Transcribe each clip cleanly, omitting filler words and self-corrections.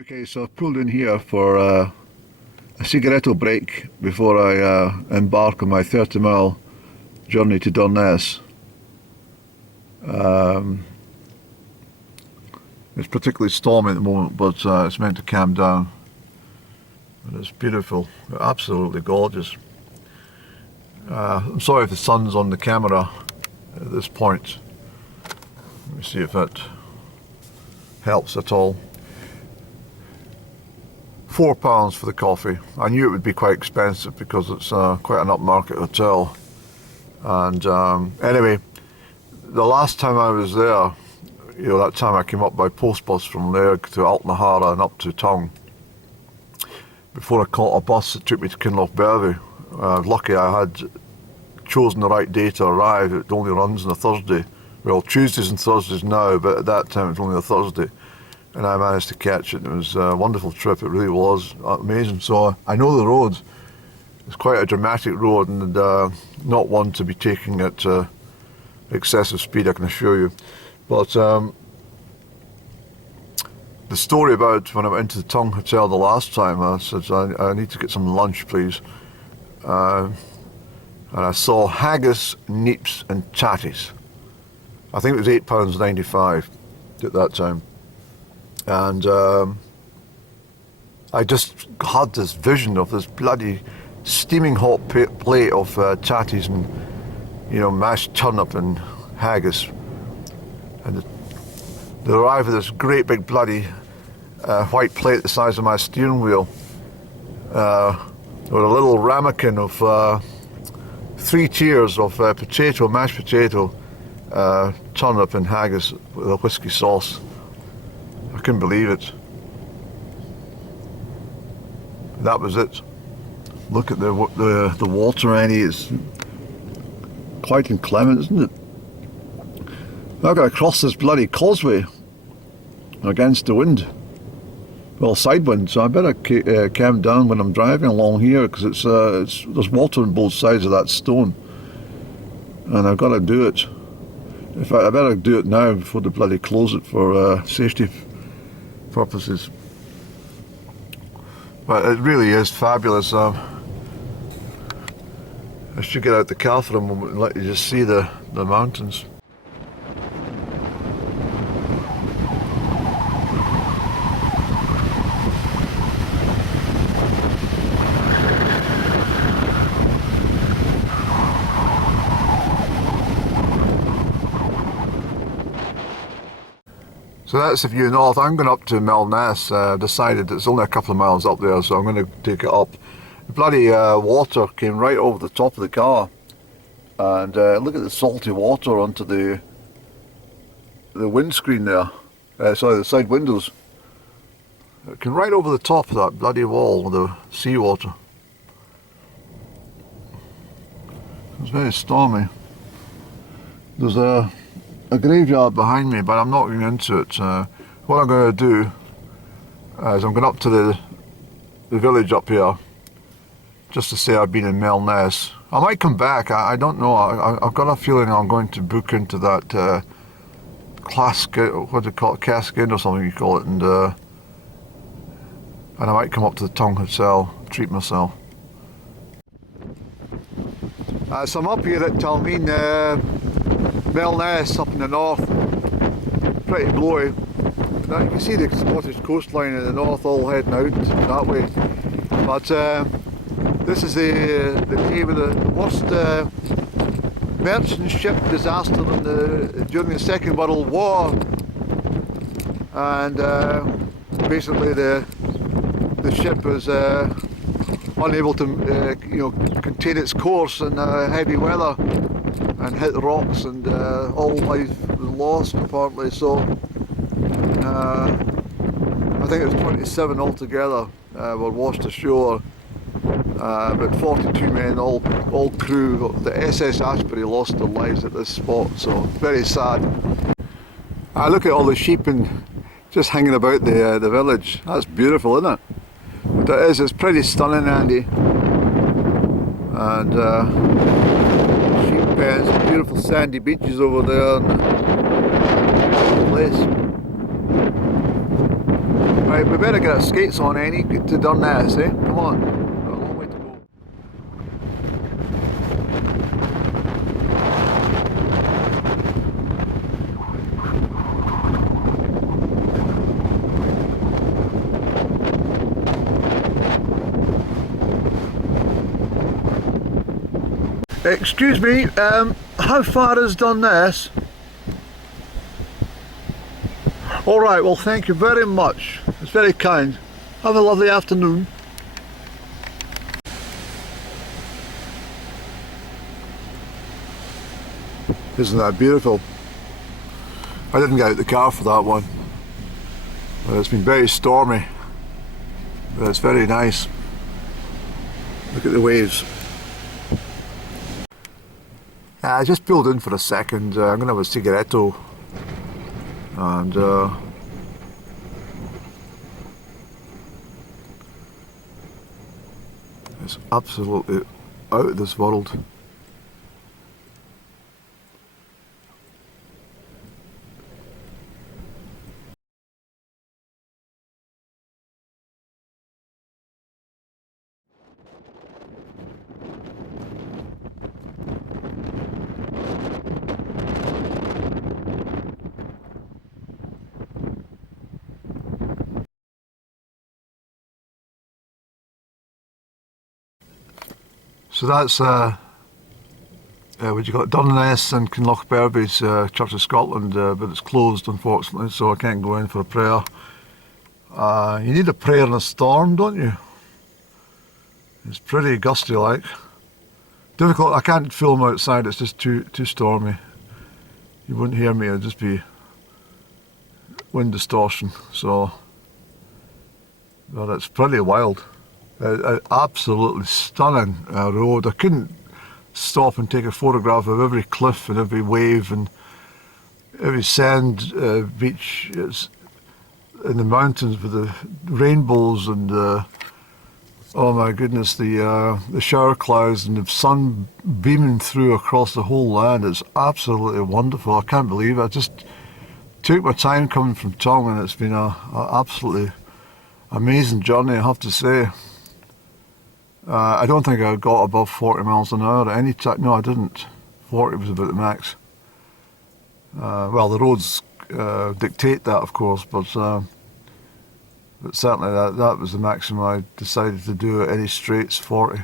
Okay, so I've pulled in here for a cigaretto break before I embark on my 30-mile journey to Durness. It's particularly stormy at the moment, but it's meant to calm down. And it's beautiful, absolutely gorgeous. I'm sorry if the sun's on the camera at this point. Let me see if that helps at all. £4 for the coffee. I knew it would be quite expensive because it's quite an upmarket hotel. And anyway, the last time I was there, that time I came up by post bus from there to Altnahara and up to Tongue. Before I caught a bus that took me to Kinlochbervie. Lucky I had chosen the right day to arrive. It only runs on a Thursday. Well, Tuesdays and Thursdays now, but at that time it was only a Thursday. And I managed to catch it. It was a wonderful trip, it really was amazing. So I know the road. It's quite a dramatic road and not one to be taking at excessive speed, I can assure you. But the story about when I went into the Tongue Hotel the last time, I said, I need to get some lunch, please. And I saw haggis, neeps and chatties. I think it was £8.95 at that time. And I just had this vision of this bloody steaming hot plate of chatties and, mashed turnip and haggis. And they arrived with this great big bloody white plate the size of my steering wheel with a little ramekin of 3 tiers of potato, mashed potato, turnip and haggis with a whiskey sauce. I couldn't believe it. That was it. Look at the water, Annie. It's quite inclement, isn't it? I've got to cross this bloody causeway against the wind. Well, side wind, so I better calm down when I'm driving along here because there's water on both sides of that stone. And I've got to do it. In fact, I better do it now before they bloody close it for safety purposes. But it really is fabulous. I should get out the car for a moment and let you just see the mountains. So that's the view north. I'm going up to Milness. Decided it's only a couple of miles up there, so I'm going to take it up. The bloody water came right over the top of the car, and look at the salty water onto the windscreen there. Sorry, the side windows. It came right over the top of that bloody wall with the seawater. It's very stormy. There's a graveyard behind me, but I'm not going into it. What I'm going to do is I'm going up to the village up here just to say I've been in Milness. I might come back, I don't know. I've got a feeling I'm going to book into that what do you call it, Cascade or something you call it, and I might come up to the Tongue Hotel, treat myself. So I'm up here at Talmeen, Milness up in the north, pretty blowy. Now you can see the Scottish coastline in the north all heading out that way. But this is the day with the worst merchant ship disaster during the Second World War. And basically the ship was unable to contain its course in heavy weather and hit the rocks, and all life was lost apparently. So I think it was 27 altogether were washed ashore. About 42 men, all crew. The SS Asbury lost their lives at this spot, so very sad. I look at all the sheep and just hanging about the village. That's beautiful, isn't it? But it's pretty stunning, Andy. And sheep pens, beautiful sandy beaches over there, and place. Right, we better get our skates on, Annie, to Durness, eh? Come on. Got a long way to go. Excuse me, how far is Durness? Alright, well thank you very much. It's very kind. Have a lovely afternoon. Isn't that beautiful? I didn't get out the car for that one. But it's been very stormy. But it's very nice. Look at the waves. I just pulled in for a second. I'm going to have a cigaretto. And it's absolutely out of this world. So that's what you got, Durness and Kinlochbervie's Church of Scotland, but it's closed unfortunately, so I can't go in for a prayer. You need a prayer in a storm, don't you? It's pretty gusty like. Difficult, I can't film outside, it's just too stormy. You wouldn't hear me, it'd just be wind distortion, so. But it's pretty wild. Absolutely stunning road. I couldn't stop and take a photograph of every cliff and every wave and every sand beach. It's in the mountains with the rainbows and oh my goodness, the shower clouds and the sun beaming through across the whole land. It's absolutely wonderful. I can't believe it. I just took my time coming from Tongue, and it's been a absolutely amazing journey, I have to say. I don't think I got above 40 miles an hour at any time. No, I didn't. 40 was about the max. Well, the roads dictate that, of course, but certainly that was the maximum I decided to do at any straights, 40.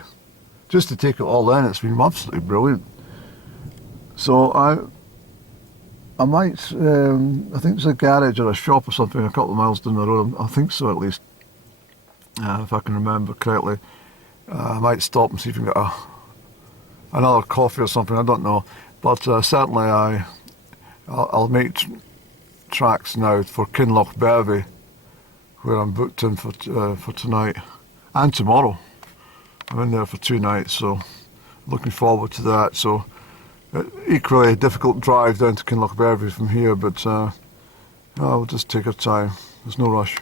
Just to take it all in, it's been absolutely brilliant. So I might, I think there's a garage or a shop or something a couple of miles down the road. I think so, at least, if I can remember correctly. I might stop and see if we can get another coffee or something, I don't know. But certainly I'll make tracks now for Kinlochbervie, where I'm booked in for tonight and tomorrow. I'm in there for 2 nights, so looking forward to that. So equally a difficult drive down to Kinlochbervie from here, but we'll just take our time. There's no rush.